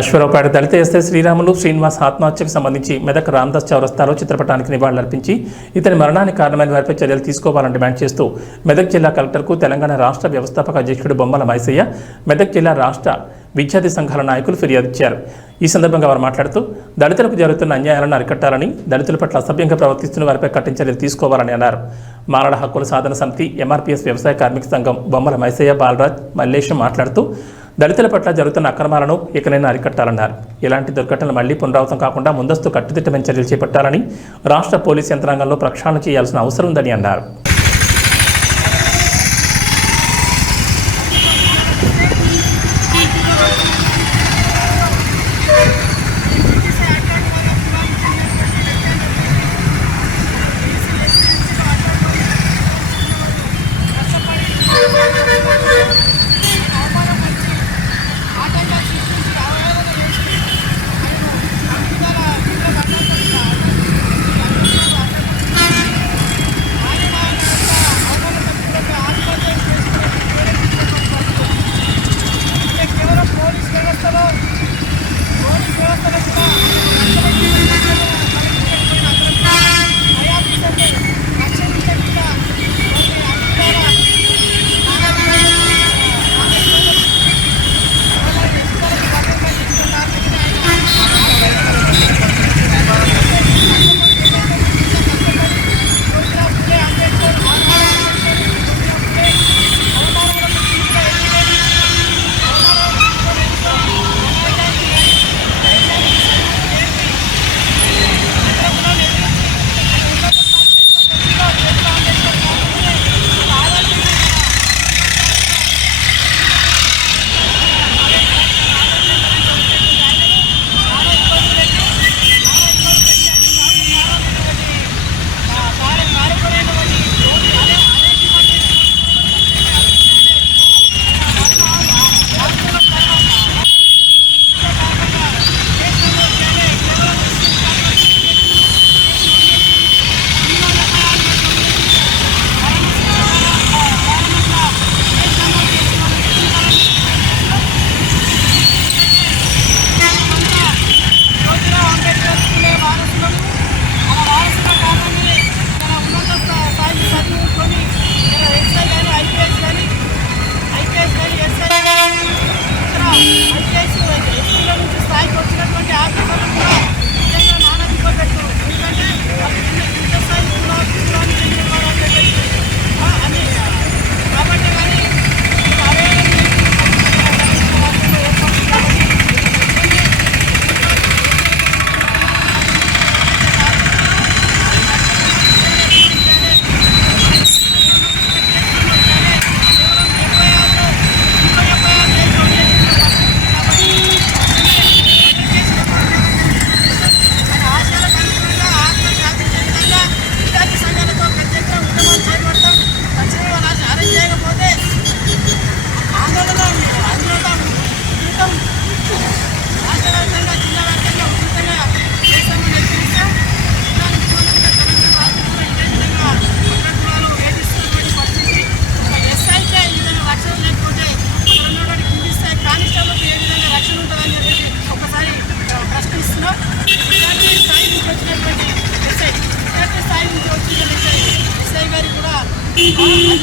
అశ్వరావుపేట దళిత ఎస్ఐ శ్రీరాములు శ్రీనివాస్ ఆత్మహత్యకు సంబంధించి మెదక్ రామ్దాస్ చౌరస్తాలో చిత్రపటానికి నివాళులర్పించి ఇతని మరణానికి కారణమైన వారిపై చర్యలు తీసుకోవాలని డిమాండ్ చేస్తూ మెదక్ జిల్లా కలెక్టర్కు తెలంగాణ రాష్ట్ర వ్యవస్థాపక అధ్యక్షుడు బొమ్మల మైసయ్య మెదక్ జిల్లా రాష్ట్ర విద్యార్థి సంఘాల నాయకులు ఫిర్యాదు ఇచ్చారు. ఈ సందర్భంగా వారు మాట్లాడుతూ దళితులకు జరుగుతున్న అన్యాయాలను అరికట్టాలని దళితుల పట్ల అసభ్యంగా ప్రవర్తిస్తున్న వారిపై కఠిన చర్యలు తీసుకోవాలని అన్నారు. మారడ హక్కుల సాధన సమితి ఎంఆర్పీఎస్ వ్యవసాయ కార్మిక సంఘం బొమ్మల మైసయ్య బాలరాజ్ మల్లేశం మాట్లాడుతూ దళితుల పట్ల జరుగుతున్న అక్రమాలను ఇకనైనా అరికట్టాలన్నారు. ఇలాంటి దుర్ఘటనలు మళ్ళీ పునరావృతం కాకుండా ముందస్తు కట్టుదిట్టమైన చర్యలు చేపట్టాలని రాష్ట్ర పోలీస్ యంత్రాంగంలో ప్రక్షాళన చేయాల్సిన అవసరం ఉందని అన్నారు.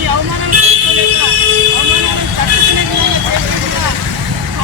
ಅವಮಾನ ಮಾಡ್ಕೋಲೇ ಇಲ್ಲ ಅವಮಾನನೆ ಚಕ್ಕಿಕ್ಕೆ ನಿಲ್ಲಲೇ ಇಲ್ಲ ಆ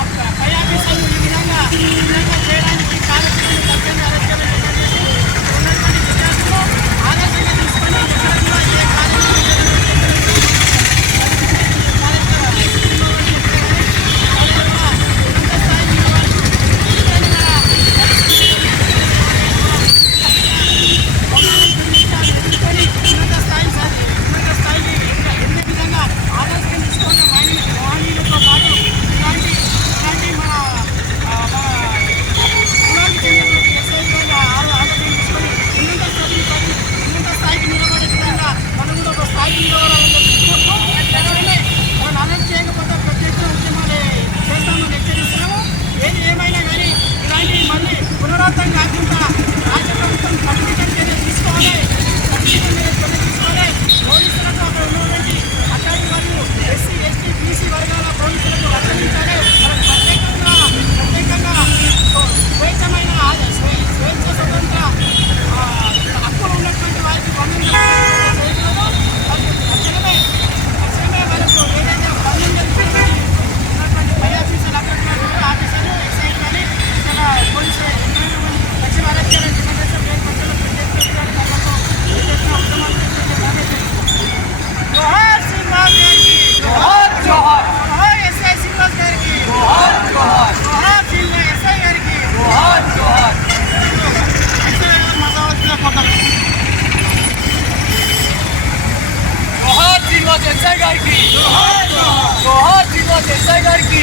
జోహార్ శ్రీనివాస్ ఎస్ఐ గారికి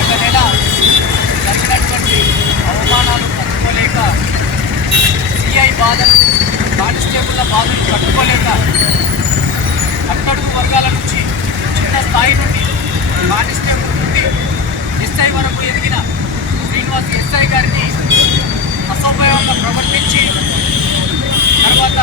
ఒక నెల జరిగినటువంటి అవమానాలు తట్టుకోలేక సిఐ బాధలు కానిస్టేబుల్ల బాధలు తట్టుకోలేక అట్టడుగు వర్గాల నుంచి చిన్న స్థాయి నుండి కానిస్టేబుల్ నుండి ఎస్ఐ వరకు ఎదిగిన శ్రీనివాస్ ఎస్ఐ గారిని అసౌభ్యంగా ప్రవర్తించి తర్వాత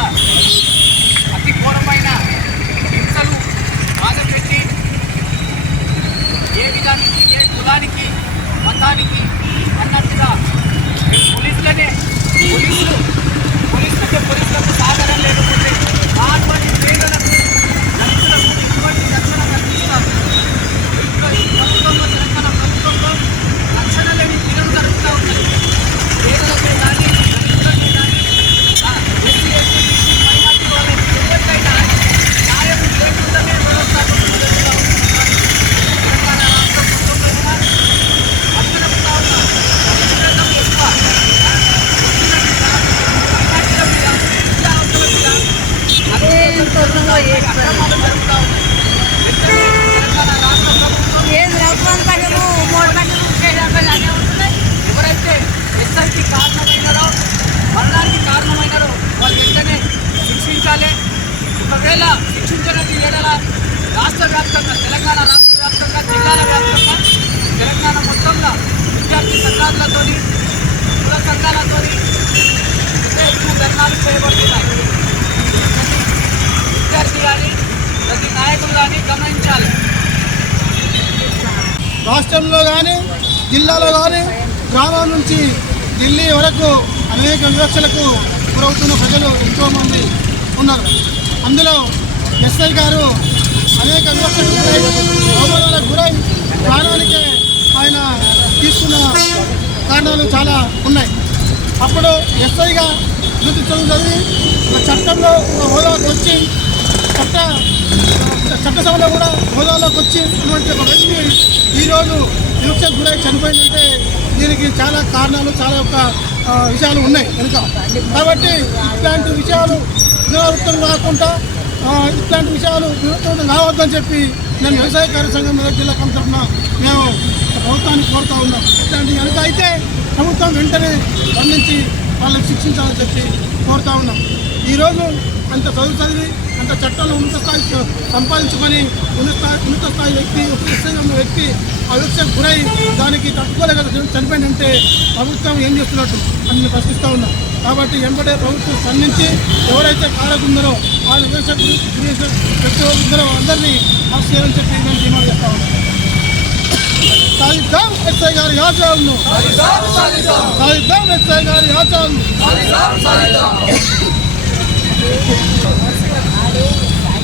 సంఘాలతో కుల సంఘాలతో ఎక్కువ ధర్నాలు చేయబడుతున్నాయి. విద్యార్థి కానీ ప్రతి నాయకులు కానీ గమనించాలి. రాష్ట్రంలో కానీ జిల్లాలో కానీ గ్రామం నుంచి ఢిల్లీ వరకు అనేక వివక్షలకు గురవుతున్న ప్రజలు ఎంతోమంది ఉన్నారు. అందులో ఎస్ఐ గారు అనేక వివక్షలకు గురై గురై ప్రాణానికే ఆయన తీసుకున్న కారణాలు చాలా ఉన్నాయి. అప్పుడు ఎస్ఐగా వృత్తి చదువు చదివి ఒక చట్టంలో ఒక హోదాకు వచ్చి చట్ట చట్టసభలో కూడా హోదాలోకి వచ్చి అటువంటి ఒక వ్యక్తి ఈరోజు వివక్షకు గురై చనిపోయిందంటే దీనికి చాలా కారణాలు చాలా యొక్క విషయాలు ఉన్నాయి కనుక కాబట్టి ఇట్లాంటి విషయాలు పునరావృతం కాకుండా ఇట్లాంటి విషయాలు పునరావృతం కావద్దని చెప్పి నేను వ్యవసాయ కార్య సంఘం జిల్లా కమిటీ మేము ప్రభుత్వాన్ని కోరుతూ ఉన్నాం. ఇట్లాంటి కనుక అయితే ప్రభుత్వం వెంటనే స్పందించి వాళ్ళని శిక్షించాలని చెప్పి కోరుతా ఉన్నాం. ఈరోజు అంత చదువు చదివి అంత చట్టాలు ఉన్నత స్థాయి సంపాదించుకొని ఉన్నత స్థాయి ఉన్నత స్థాయి వ్యక్తి ఒక వ్యక్తి ఆ గురై దానికి తట్టుకోలేక చనిపోయిందంటే ప్రభుత్వం ఏం చేస్తున్నట్టు అని నేను ప్రశ్నిస్తూ ఉన్నాం. కాబట్టి వెంబడే ప్రభుత్వం స్పందించి ఎవరైతే కారకుందరో వాళ్ళ వివక్షకు గురి గురి చేసిన అందరినీ అరెస్ట్ చేయాలని చెప్పి నేను డిమాండ్ చేస్తా ఉన్నాను సాధిద్దాం ఎస్ఐ గారి యాచాలను సాధిద్దాం ఎస్ఐ గారి యాచాలను